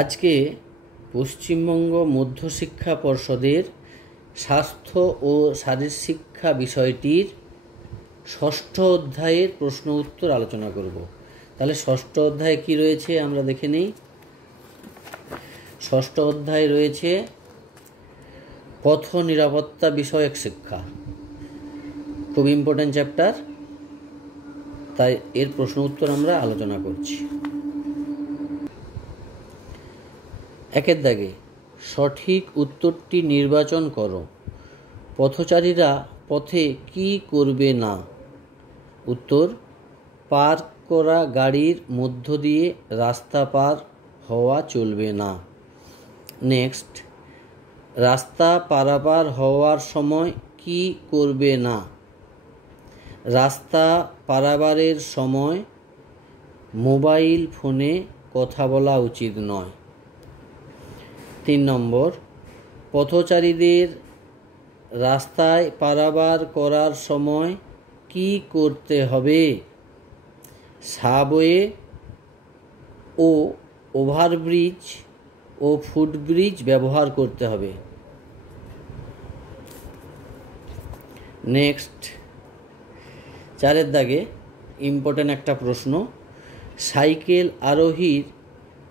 আজকে পশ্চিমবঙ্গ মধ্যশিক্ষা পর্ষদের স্বাস্থ্য ও শারীরশিক্ষা বিষয়টির ষষ্ঠ অধ্যায়ের প্রশ্ন উত্তর আলোচনা করব। তাহলে ষষ্ঠ অধ্যায়ে কি রয়েছে আমরা দেখে নিই। ষষ্ঠ অধ্যায়ে রয়েছে পথ নিরাপত্তা বিষয়ক শিক্ষা, খুব ইম্পর্টেন্ট চ্যাপ্টার, তাই এর প্রশ্ন উত্তর আমরা আলোচনা করছি। একের দাগে সঠিক উত্তরটি নির্বাচন করো। পথচারীরা পথে কি করবে না? উত্তর, পার্ক করা গাড়ির মধ্য দিয়ে রাস্তা পার হওয়া চলবে না। নেক্সট, রাস্তা পারাপার হওয়ার সময় কি করবে না? রাস্তা পারাপারের সময় মোবাইল ফোনে কথা বলা উচিত নয়। 3 নম্বর, পথচারীদের রাস্তায় পারাপার করার সময় কি করতে হবে? সাবওয়ে ও ওভারব্রিজ ও ফুটব্রিজ ব্যবহার করতে হবে। নেক্সট, 4 দাগে ইম্পর্টেন্ট একটা প্রশ্ন, সাইকেল আরোহীর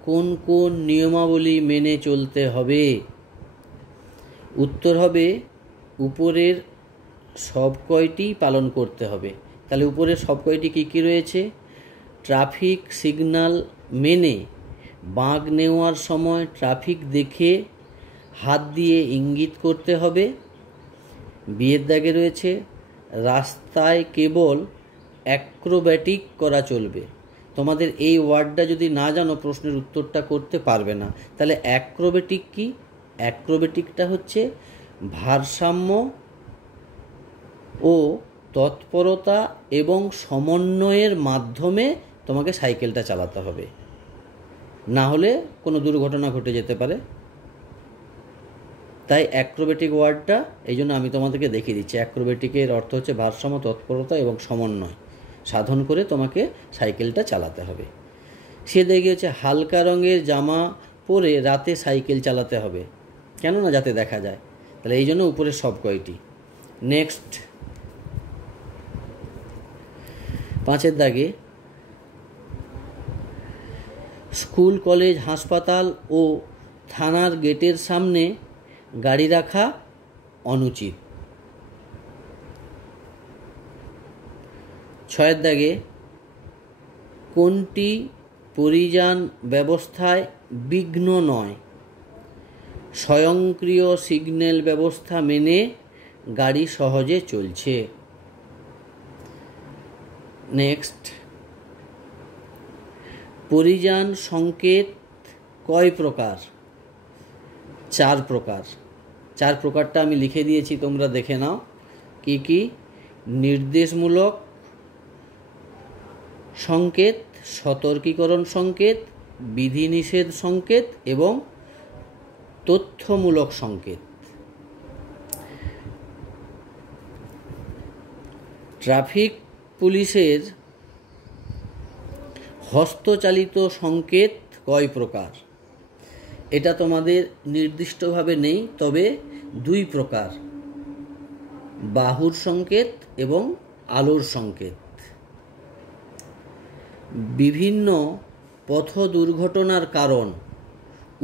কোন কোন নিয়মাবলী মেনে চলতে হবে? উত্তর হবে উপরের সব কয়টি পালন করতে হবে। তাহলে উপরের সব কয়টি কী কী রয়েছে? ট্রাফিক সিগন্যাল মেনে বাঁক নেওয়ার সময় ট্রাফিক দেখে হাত দিয়ে ইঙ্গিত করতে হবে। বিয়ের দাগে রয়েছে রাস্তায় কেবল অ্যাক্রোব্যাটিক করা চলবে। তোমাদের এই ওয়ার্ডটা যদি না জানো প্রশ্নের উত্তরটা করতে পারবে না। তাহলে অ্যাক্রোব্যাটিক কি? অ্যাক্রোব্যাটিকটা হচ্ছে ভারসাম্য ও তৎপরতা এবং সমন্বয়ের মাধ্যমে তোমাকে সাইকেলটা চালাতে হবে, না হলে কোনো দুর্ঘটনা ঘটে যেতে পারে। তাই অ্যাক্রোব্যাটিক ওয়ার্ডটা এই জন্য আমি তোমাদেরকে দেখিয়ে দিচ্ছি। অ্যাক্রোব্যাটিকের অর্থ হচ্ছে ভারসাম্য, তৎপরতা এবং সমন্বয় সাধন করে তোমাকে সাইকেলটা চালাতে হবে। সে দেখে হচ্ছে হালকা রঙের জামা পরে রাতে সাইকেল চালাতে হবে, কেননা যাতে দেখা যায়। তাহলে এই জন্য উপরের সব কয়টি। নেক্সট, 5 দাগে স্কুল, কলেজ, হাসপাতাল ও থানার গেটের সামনে গাড়ি রাখা অনুচিত। 6 দাগে কোনটি পরিযান ব্যবস্থায় বিঘ্ন নয়? স্বয়ংক্রিয় সিগন্যাল ব্যবস্থা মেনে গাড়ি সহজে চলছে। নেক্সট, পরিযান সংকেত কয় প্রকার? 4 প্রকার। 4 প্রকারটা আমি লিখে দিয়েছি, তোমরা দেখে নাও কি কি। নির্দেশমূলক সংকেত, সতর্কীকরণ সংকেত, বিধিনিষেধ সংকেত এবং তথ্যমূলক সংকেত। ট্রাফিক পুলিশের হস্তচালিত সংকেত কয় প্রকার? এটা তোমাদের নির্দিষ্টভাবে নেই, তবে 2 প্রকার, বাহুর সংকেত এবং আলোর সংকেত। বিভিন্ন পথ দুর্ঘটনার কারণ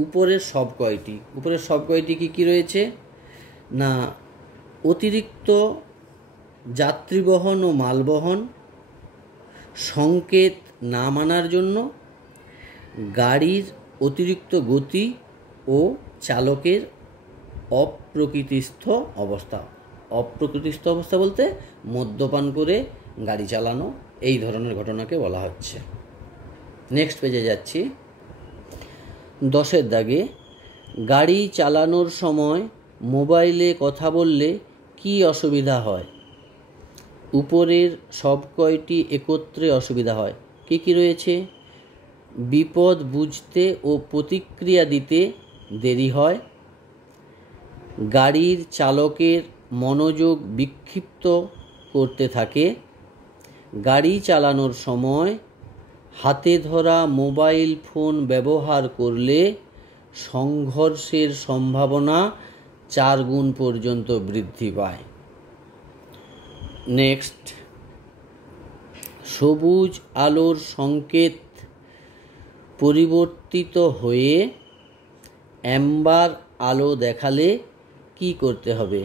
উপরের সব কয়টি। উপরের সব কয়টি কী কী রয়েছে? না, অতিরিক্ত যাত্রীবহন ও মালবহন, সংকেত না মানার জন্য, গাড়ির অতিরিক্ত গতি ও চালকের অপ্রকৃতিস্থ অবস্থা। অপ্রকৃতিস্থ অবস্থা বলতে মদ্যপান করে গাড়ি চালানো, এই ধরনের ঘটনাকে বলা হচ্ছে। নেক্সট পেজে যাচ্ছি। 10 দাগে গাড়ি চালানোর সময় মোবাইলে কথা বললে কি অসুবিধা হয়? উপরের সব কয়টি একত্রে অসুবিধা হয়। কি কি রয়েছে? বিপদ বুঝতে ও প্রতিক্রিয়া দিতে দেরি হয়, গাড়ির চালকের মনোযোগ বিক্ষিপ্ত করতে থাকে, গাড়ি চালানোর সময় হাতে ধরা মোবাইল ফোন ব্যবহার করলে সংঘর্ষের সম্ভাবনা 4 গুণ পর্যন্ত বৃদ্ধি পায়। নেক্সট, সবুজ আলোর সংকেত পরিবর্তিত হয়ে অ্যাম্বার আলো দেখালে কি করতে হবে?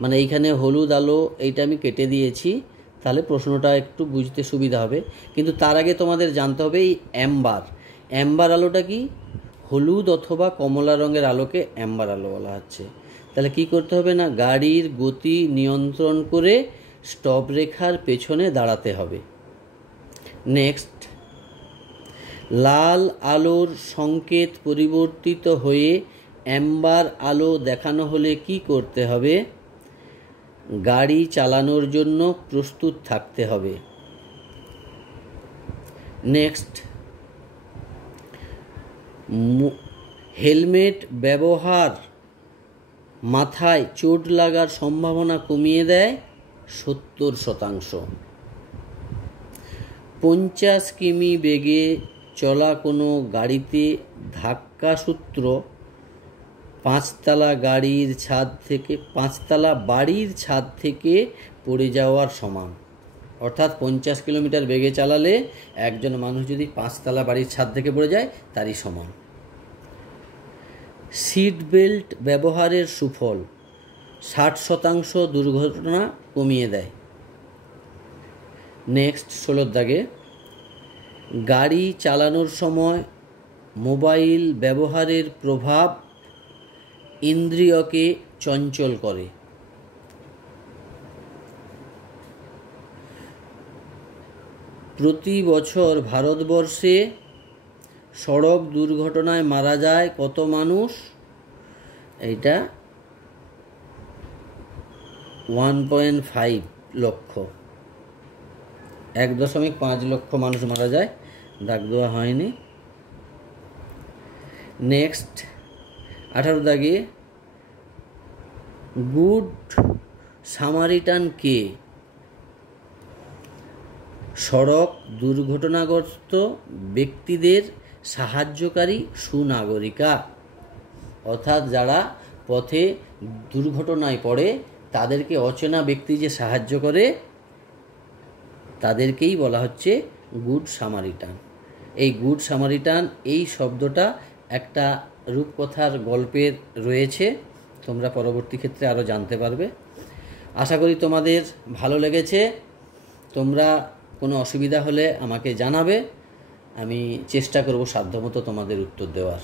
মানে এইখানে হলুদ আলো, এইটা আমি কেটে দিয়েছি, তাহলে প্রশ্নটা একটু বুঝতে সুবিধা হবে। কিন্তু তার আগে তোমাদের জানতে হবে এই অ্যাম্বার আলোটা কি? হলুদ অথবা কমলা রঙের আলোকে অ্যাম্বার আলো বলা হচ্ছে। তাহলে কি করতে হবে না, গাড়ির গতি নিয়ন্ত্রণ করে স্টপ রেখার পেছনে দাঁড়াতে হবে। নেক্সট, লাল আলোর সংকেত পরিবর্তিত হয়ে অ্যাম্বার আলো দেখানো হলে কি করতে হবে? গাড়ি চালানোর জন্য প্রস্তুত থাকতে হবে। নেক্সট, হেলমেট ব্যবহার মাথায় চোট লাগার সম্ভাবনা কমিয়ে দেয় 70%। 50 কিমি বেগে চলা কোনো গাড়িতে ধাক্কা সূত্র 5তলা বাড়ির ছাদ থেকে পড়ে যাওয়ার সমান। অর্থাৎ 50 কিলোমিটার বেগে চালালে একজন মানুষ যদি 5তলা বাড়ির ছাদ থেকে পড়ে যায় তারই সমান। সিট বেল্ট ব্যবহারের সুফল 60% দুর্ঘটনা কমিয়ে দেয়। নেক্সট, 16 দাগে, গাড়ি চালানোর সময় মোবাইল ব্যবহারের প্রভাব ইন্দ্রিয়কে চঞ্চল করে। প্রতি বছর ভারতবর্ষে সড়ক দুর্ঘটনায় মারা যায় কত মানুষ? এইটা 1.5 লক্ষ, 1.5 লক্ষ মানুষ মারা যায়, দাগ দেওয়া হয়নি। নেক্সট, 18 দাগে, গুড সামারিটান কে? সড়ক দুর্ঘটনাগ্রস্ত ব্যক্তিদের সাহায্যকারী সুনাগরিকা। অর্থাৎ যারা পথে দুর্ঘটনায় পড়ে তাদেরকে অচেনা ব্যক্তি যে সাহায্য করে তাদেরকেই বলা হচ্ছে গুড সামারিটান। এই গুড সামারিটান এই শব্দটা একটা রূপকথার গল্পের রয়েছে, তোমরা পরবর্তী ক্ষেত্রে আরও জানতে পারবে। আশা করি তোমাদের ভালো লেগেছে। তোমরা কোনো অসুবিধা হলে আমাকে জানাবে, আমি চেষ্টা করব সাধ্যমতো তোমাদের উত্তর দেওয়ার।